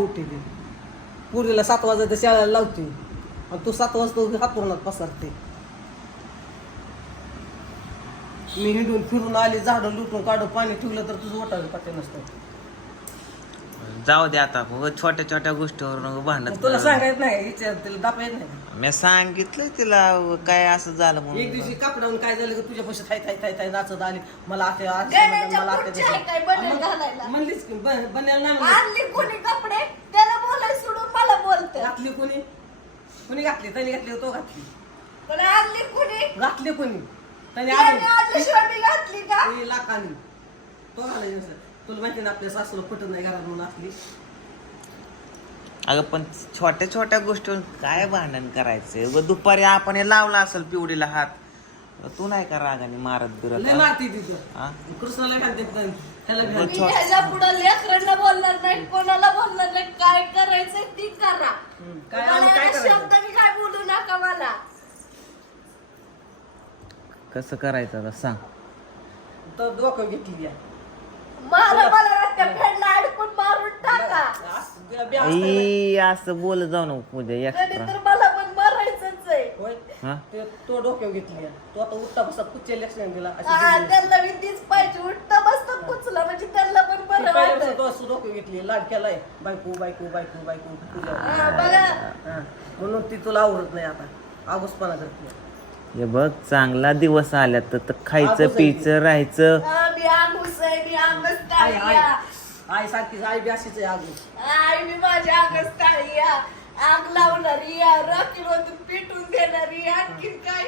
मोठी ती पुरीला सात वाजता शाळेला लावते आणि तू सात वाजता हातवरणात पसरते. मी हिंडून फिरून आली झाडं लुटून काढून पाणी ठेवलं तर तुझं वाटायला पाहिजे नसतं. जाऊ दे आता उगाच छोट्या छोट्या गोष्टीवर भांडत तुला सांगायचं नाही विचार तिला दापा येत नाही. मी सांगितलं तिला काय असं झालं एक म्हणून दिवशी कापडावून काय झालं की तुझ्या पैसे थाय थाय थाय थाय नाचत आली. मला आते गण्याच्या मला आहे काय घालायला? म्हणलीच की ब- बनेल नाही म्हणली. आणली कोणी कपडे? त्याला बोलाय सोडून मला बोलते घातली कोणी? कोणी घातली? त्याने घातली तो घातली. पण आणली कोणी? घातली कोणी? त्याने त्याने आणून. आणल्याशिवाय मी घातली का? लाखानी. तो घालायचं. तुला माहिती ना आपल्या सासूला पटत नाही घरात म्हणून असली अगं पण छोट्या छोट्या गोष्टीवर काय भांडण करायचं उगाच दुपारी आपण हे लावला असेल पिवडीला हात तू नाही का रागाने मारत बिरत लय हा? मारती तिथं हा? कृष्णाला घालते पण ह्याला बी मी घालते. ह्याच्या पुढे लेकरांना बोलणार नाही कोणाला बोलणार नाही काय करायचंय ती करा. काय काय करायचं शब्दाने काय बोलू नका मला कसं करायचं आता सांग तर डोकं घेतली या. मला मला रस्त्या फेडला अडकून मारून टाका. असं बोल जाऊ नको पूजा कधी एक्स्ट्रा तर मला पण मरायचंच आहे. होय हा? ते तो डोक्यावर घेतली या. तो आता उठता बसता कुच्चे लक्षण दिला अशी हा. त्यांना मी तीच पाहिजे उठता बसता कुचला म्हणजे त्यांना पण ती बरं पहिल्यापासून वाटत. तो असं डोकं घेतली लाड केलाय. बायको बायको बायको बायको तुझ्या. बघा. हा. म्हणून ती तुला आवडत नाही आता. आगोसपणा करते. हे बघ चांगला दिवस आल्या तर तर खायचं आगोच आहे पियचं राहायचं मी आंबूस आहे मी आंबस आई आई बी अशीच आहे आई मी माझ्या आग लावणारी पेटून देणारी आणखीन काय?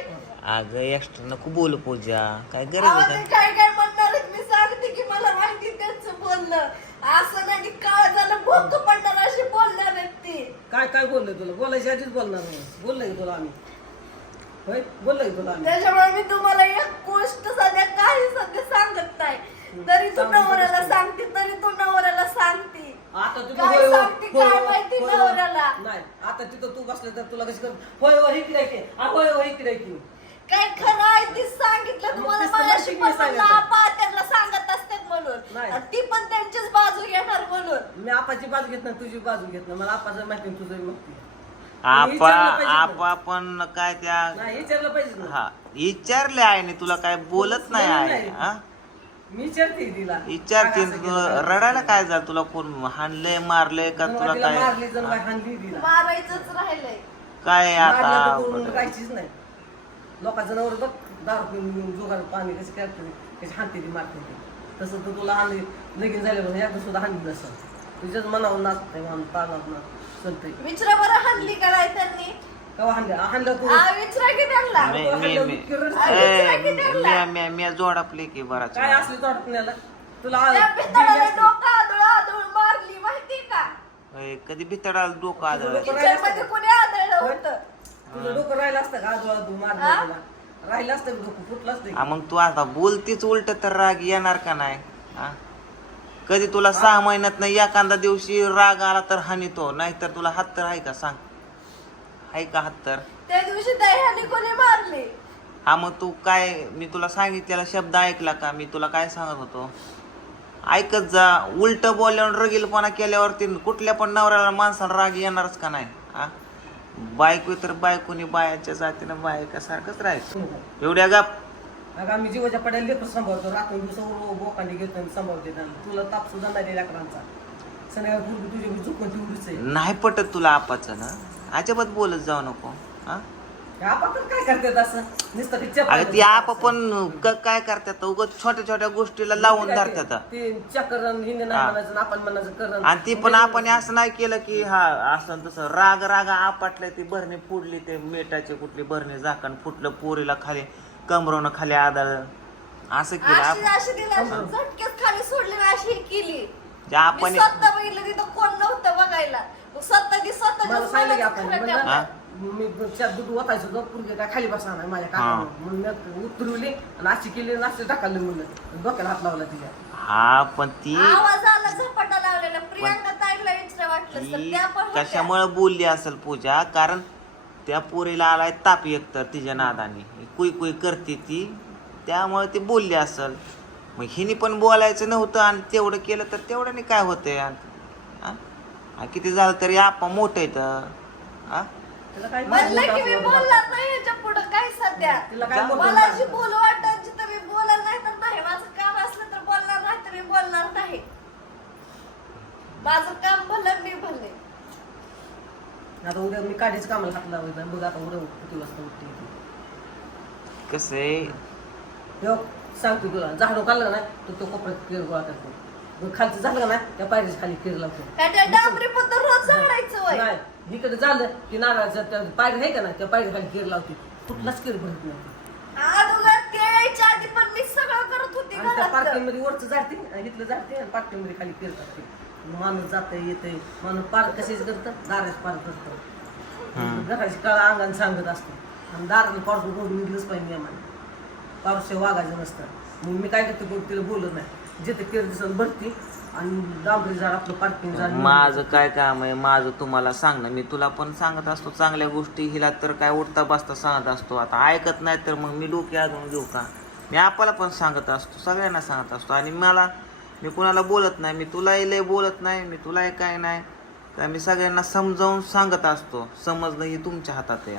अगं एक्स्ट्रा नको बोलू पूजा. काय गरज अहो, आहे ते का काय काय म्हणणार आहेत, मी सांगते की मला माहिती त्यांचं बोलणं. असं नाही की काळ झालं भोक पडणार अशी बोलणार आहेत ती. काय काय बोललोय तुला? बोलायच्या आधीच बोलणार नाही बोललोय की तुला आम्ही. होय? बोललोय की तुला आम्ही. त्याच्यामुळे मी तुम्हाला एक गोष्ट सध्या काही सध्या सांगत नाही. तरी तू नवऱ्याला सांगते तरी तू नवऱ्याला सांगते. आता तिथं काय होय होय, सांगते होय काय होय, माहिती होय होय. नवऱ्याला? नाही आता तिथं तू बसले तर तुला कशी कर होय होय इकडे की हा, होय होय इकडे की काय खरं आहे ते सांगितलं मग तुम्हाला? तेच तर माझ्याशी माहिती पण मी सांगितलं. म्हणलं, आपा त्यांना सांगत असतात म्हणून. नाही. आणि ती पण त्यांचीच बाजू घेणार म्हणून. मी आपाची बाजू घेत नाही तुझी बाजू घेत नाही. मला आपाचं माहिती तुझं माहिती. आपा. आपा पण काय त्या नाही विचारलं पाहिजे ना. हा विचारले आहे ना तुला काय बोलत नाही आहे. हा? मी विचारते तिला. विचारते काय असं केलं, रडायला काय झालं? तुला कोण हाणलंय मारलंय का जणू तुला तिला काय? मारली जण बाई हाणली तिला. मारायचंच राहिलंय. काय मारलं तर आता नाही. लोकांचं नवर बघ दारू पिऊन जोगार पाणी कशी करते कशी हाणते ती मारते ती. तसं तर तुला हाणली लगीन झाल्यापासून एकदा सुद्धा हाणली नसं तुझ्याच मनावर नाचते म्हणून तानात ना. चलते विचारा बरं का नाही त्यांनी? कवा हाणलं? हाणलं तू? आ, विचारा की त्यांना? मी मी मी. विचारा की त्यांना. ए, मी मी जोडापले की बराच काय असली तो पुण्याला तुला त्या दिली पितळाला असती. डोकं आदळ आदळ मारली माहिती का? ए, कधी भितडाला डोकं आदळ? किचनमध्ये कोणी आदळलं होतं तुझं डोकं राहिलं असतं का? आजू आजू मारलं? तुला? राहिलं असतं का डोकं? फुटलं असतं की? मग तू आता बोलतीच उलट तर राग येणार का नाही? हा? कधी तुला सहा महिन्यात नाही एखादा दिवशी राग आला तर हानितो नाहीतर तुला हात तर आहे का? सांग. आहे का हात तर त्या दिवशी दह्याने कोणी मारली? हा मग तू काय मी तुला सांगितलेला शब्द ऐकला का? मी तुला काय सांगत होतो? ऐकत जा. उलट बोलल्यावर रगीलपणा केल्यावरती कुठल्या पण नवऱ्याला माणसाला राग येणारच का नाही? हा? बायको तर बायकोनी बायाच्या जातीनं बायकासारखंच राहायचं. एवढ्या गप. अगं आम्ही जीवाच्या पड्याला लेकर सांभाळतो रात्री दिवस बोकांनी घेतो आणि सांभाळते त्यांना तुला ताप सुद्धा नाही लेकरांचा. संध्याकाळ पूर्वी तुझी बी चुकून तेवढीच आहे. नाही पटत तुला आपाचं ना? अजिबात बोलत जाऊ नको हा? आपण तर काय करतात असं? नुसतं ते अगं ती आप पण क- काय करतात? उगत छोट्या छोट्या गोष्टीला लावून धरतात. ते नाही हा. म्हणायचं आपण म्हणायचं करण. आणि ती पण आपण असं नाही केलं की हा असं तसं. राग राग आपटलं ती भरणी फुडली ते मिठाची कुठली भरणी झाकण फुटलं पोरीला खाली. कमरवणं खाली आदळ. असं केलं अशी तिला झटकेच खाली सोडली आणि अशी केली. आपण मी स्वतः बघितलं तिथं कोण नव्हतं बघायला. मग स्वतः ती स्वतः मला सांगितलं की आपण म्हणलं, हा? मी चार दूध ओतायचो जो पुरगे काय खाली बसणार नाही माझ्या हा. म्हणून मी उतरवली आणि अशी केली आणि अशी टाकली म्हणलं. डोक्याला हात लावला तिच्या हा पण ती आवाज आला झपाटा लावलेला. प्रियांका ताईला विचार वाटलं तर ती त्या पण होत्या. कशामुळे बोलली असेल पूजा? कारण त्या पोरीला आलाय ताप एकतर तिच्या नादाने. कुई कुई करते ती. त्यामुळे ती बोलली असेल. मग हिने पण बोलायचं नव्हतं आणि तेवढं केलं तर तेवढ्याने काय होतंय? हा? आ, किती झालं तरी आपण मोठं येत हा तिला काय म्हणलं की मी मोठं बोलणार नाही याच्यापुढे. काय सध्या? तिला काय मोठं मला जी बोलणार? बोलू वाटत जिथं मी बोलणार नाही तर नाही माझं काम असलं तर बोलणार नाही तर मी बोलणार नाही. माझं काम भलं मी भले. आता उद्या मी काढीच कामाला हात लावायचा बघ आता उद्या किती वाजता उठते. कसं आहे? ह्यो, सांगतो तुला झाडू काढलं ना तर तो कोपऱ्यात केर गोळा करतो मग खालचं झालं का ना त्या पायरीच खाली केर लावतो. काय त्या डांबरी पण रोज झाडायचं वय नाही इकडे झालं की नारळाचं त्या पायरी आहे का ना त्या पायरी खाली केर लावते. कुठलाच केर भरत नाही. अगोदर ते यायच्या आधी पण मी सगळं करत होती आणि त्या पार्किंग घरातलं मध्ये वरच जाते आणि इथलं जाते आणि पार्किंगमध्ये खाली केर टाकते. माणूस जात येते माणूस पार्क कशीच करतं? दाराच पार्क करतं. घराची कळा अंगाने सांगत असतो. आणि दाराला पाडून रोड निघलंच पाहिजे नियमाने पावसाच्या वागायचं नसतं. मग मी काय करतो तिला बोलत नाही. जिथे केर दिसत भरती आणि डांबरी झाड आपलं पार्किंग झाड. माझं काय काम आहे? माझं तुम्हाला सांगणं. मी तुला पण सांगत असतो चांगल्या गोष्टी हिला तर काय उठता बसता सांगत असतो. आता ऐकत नाही तर मग मी डोके अजून घेऊ का? मी आपल्याला पण सांगत असतो सगळ्यांना सांगत असतो. आणि मला मी कुणाला बोलत नाही मी तुलाही लय बोलत नाही मी तुलाही काय नाही. तर मी सगळ्यांना समजावून सांगत असतो समजणं ही तुमच्या हातात आहे.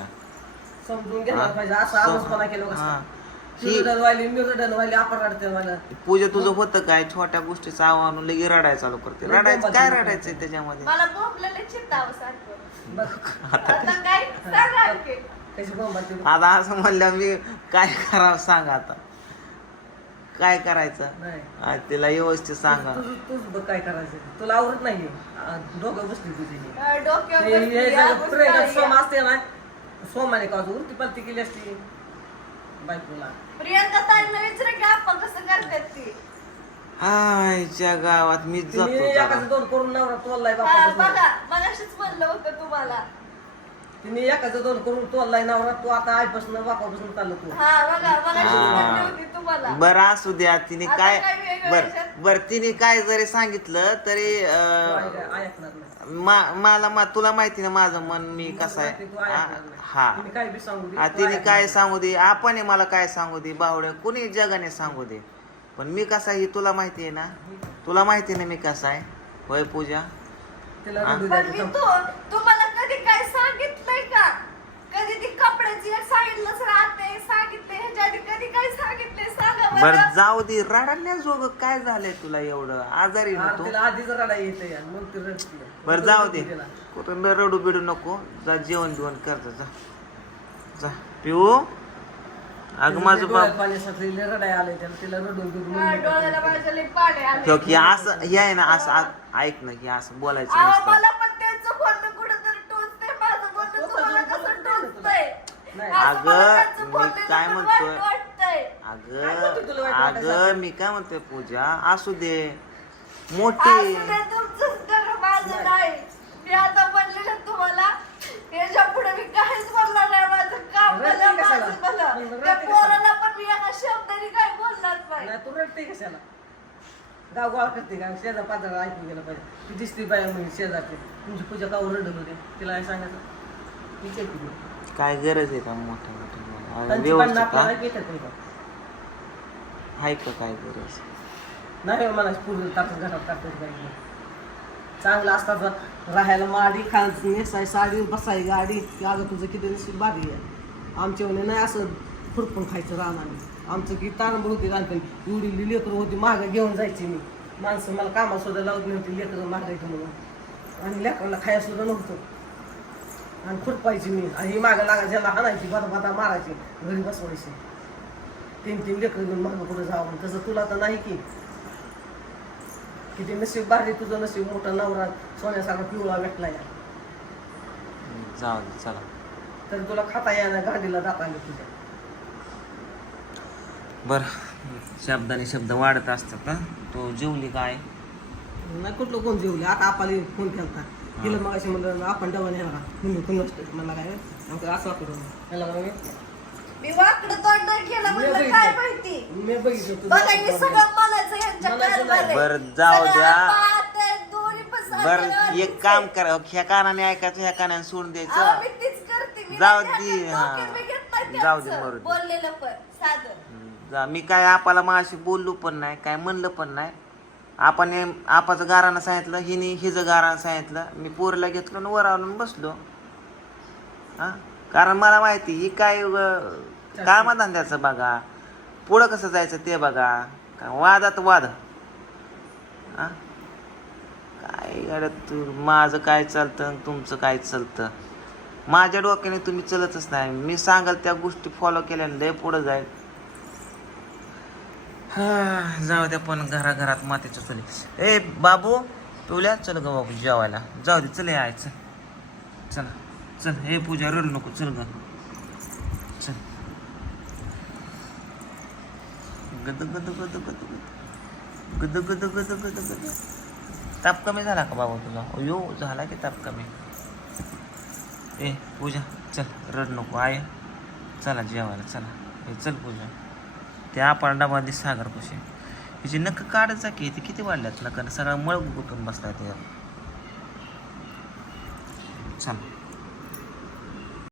समजून पाहिजे असं केलं. कसं पूजा तुझं होतं काय? छोट्या गोष्टीचं आव्हान लगे रडायला चालू करते. रडायचं काय. रडायचंय त्याच्यामध्ये? मला बोंबलेले चिंतावं सारखं. बघ. आता काय सांगा आणखी. कशी बोंबा आता असं म्हणलं मी काय करावं सांग आता. काय करायचं? नाही. तिला व्यवस्थित सांगा. तुझ तूच बघ काय करायचं. तुला आवडत नाही डोकं बसली तुझी ते हे जर प्रेमात सोम. असते ना. सोमाने का उलटी पालती केली असती. बायकोला. प्रियंका ताईला विचारा की आपण कसं करतात ती? हायच्या गावात मी तिने जातो एकाचं. दोन करून नवरा तोललाय हा, बापा बघा मगाशीच म्हणलं होतं तुम्हाला. तिने एकाचं दोन करून तोललाय नवरा तू आता आईपासून बापापासून चाललं तू हा बघा मगाशीच हा. म्हणली होती तुम्हाला. बरं असू द्या. तिने आता काय काय वेगळं बर? बर तिने काय जरी सांगितलं तरी तू अं, ऐक- ऐकणार नाही. मा- मला मा तुला माहिती ना माझं मन मी कसं आहे? तू ऐकणार हा. हा. तिने काय बी सांगू दे, हा, तू तिने ऐकणार काय नाही. सांगू दे? आपण मला काय सांगू दे? बावड्या कुणी जगाने सांगू दे? पण मी कसा आहे हे तुला माहिती आहे ना? तुला माहिती ना मी कसा आहे? होय पूजा? तिला? रडू पण मी द्यायचं तो तुम्हाला कधी काय सांगितलंय का कधी ती कपड्याची एक साईडलाच राहते सांगितले ह्याच्या आधी कधी काय सांगितले सांगा बर. बरं जाऊ दे रडण्याजोग काय झालंय तुला एवढं? आजारी ना हा, तू तिला आधीच रडा येते यार मग ती रडते. बर जाऊ दे. कुठं मी रडू बिडू नको. जा जेवण बिवण कर जा, जा. जा. पिऊ. अगं माझं बाप डोळ्यात पाणी साचलेलं, लय रडाय आलंय त्याला तिला रडून बिडून हा, डोळ्याला माझ्या लई पाणी आलंय. ठेव की असं हे आहे ना असं आ- ऐक ना की असं बोलायचं अहो, नसतं. मला पण त्यांचं बोलणं कुठंतरी टोचतंय, माझं बोलणं तुम्हाला कसं टोचतंय? नाही. असं मला अगं, मी काय म्हणतोय? अगं? अगं मी काय म्हणतोय पूजा असू दे मोठी. मी आता म्हणले ना तुम्हाला, याच्यापुढे मी काहीच बोलणार नाही. माझं काम रडते भलं, कशाला? माझं भलं. रडते त्या कशाला? पोराला पण मी एका शब्दाने काय बोलणार नाही. नाही तू रडते कशाला गाव गोळा करते का शेजार ऐकून गेलं पाहिजे ती दिसती बाया म्हणजे शेजारची तुमची पूजा का रडत होते तिला काय सांगायचं विचार. काय गरज आहे का मोठ्या मोठ्या व्यवस्थित का? आहे का काय गरज? नाही मला पूर्ण टाकून घरात टाकत पाहिजे चांगलं असतात राहायला माडी खायची नेसाय साडी बसाय गाडी अगं तुझं किती नशीब बारी आहे. आमच्या म्हणे नाही असं खुरपून खायचं राहणार आमचं की ताणबळ होती लहानपणी एवढी लेकरं होती मागं घेऊन जायची मी. माणसं मला कामात सुद्धा लावत नव्हती लेकरं मागायची म्हणून. आणि लेकराला खाया सुद्धा नव्हतं. आणि खुरपायची मी आणि ही मागं लागा ज्याला हाणायची बदा बदा मारायची घरी बसवायची. तीन तीन लेकरं घेऊन मागं पुढे जावं तसं तुला तर नाही की. किती नशीब भारी तुझं नशीब मोठा नवरा सोन्यासारखा पिवळा भेटला या. जाऊ चला. तर तुला खाता येणार गाडीला दाताले तुझ्या. बर. शब्दाने शब्द वाढत असतात ना तो जेवली काय? नाही कुठलं कोण जेवले? आता आपली फोन केलता. तिला मग अशी म्हणलं आपण डबा येणार तुम्ही कोण नसतो मला काय आमचं असं त्याला काय मी वाकडं तोंड नाही केलं म्हणलं मी काय बघितलं. माहिती मी बघितलं बघा मी तुझं सगळं मलाच यांच्या मलाचं कारभार आहे. बरं, जाऊ द्या. बर एक काम. कर ह्या कानाने ऐकायचं ह्या कानाने सोडून द्यायचं मी तीच करते मी जाऊ नाही दे, हा. नाही जाऊ दे. मरू दे. बोललेलं पण साधं मी काय आपल्याला माशी बोललो पण नाही काय म्हणलं पण नाही आपण आपाचं गारानं सांगितलं हिने हिचं गारानं सांगितलं. मी पोरीला घेतलो आणि वर आणून बसलो. हां? कारण मला माहिती ही काय कामधंद्याचं बघा. पुढं कसं जायचं ते बघा. का वादात वाद. हां? काय गाड्या तू माझं काय चालतं आणि तुमचं काय चालतं? माझ्या डोक्याने तुम्ही चलतच नाही. मी सांगाल त्या गोष्टी फॉलो केल्याने लय पुढं जाईल. हा, जाऊ द्या पण घराघरात मातीच्या चुली. ए बाबू पिवल्या? चल ग बाबू जेवायला. जाऊ दे चल यायचं चला चल हे पूजा रडू नको चल ग. चल. गद गद गद गद गद. गद गद गद गद ताप कमी झाला का बाबा तुझा? अयो झाला की ताप कमी? ए पूजा चल रड नको आहे चला जेवायला चला. ए चल पूजा. त्या पारडामध्ये डबा दिस सागर कशी हिची नख काढत जा की ते किती वाढल्यात? नका सगळा मळ गुटून बसला त्याच्यात चल.